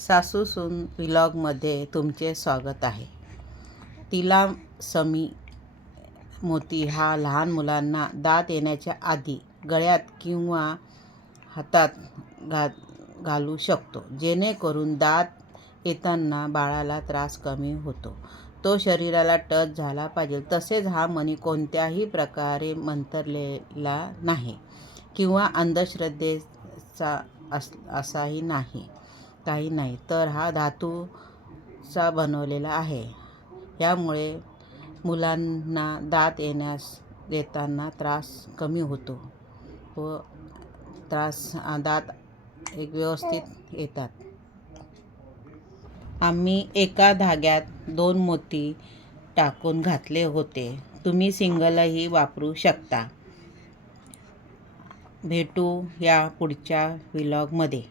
सासूसून व्लॉगमध्ये तुमचे स्वागत आहे. तिला समी मोती हा लहान मुलांना दात येण्याच्या आधी गळ्यात किंवा हातात घालू शकतो, जेणेकरून दात येताना बाळाला त्रास कमी होतो. तो शरीराला टच झाला पाहिजे. तसेच हा मणी कोणत्याही प्रकारे मंतरलेला नाही किंवा अंधश्रद्धेचा असाही नाही, काही नाही, तर हा धातूचा बनवलेला आहे. यामुळे मुलांना दात येताना त्रास कमी होतो व दात एक व्यवस्थित येतात. आम्ही एका धाग्यात 2 मोती टाकून घातले होते. तुम्ही सिंगलही वापरू शकता. भेटू या पुढच्या व्लॉगमध्ये.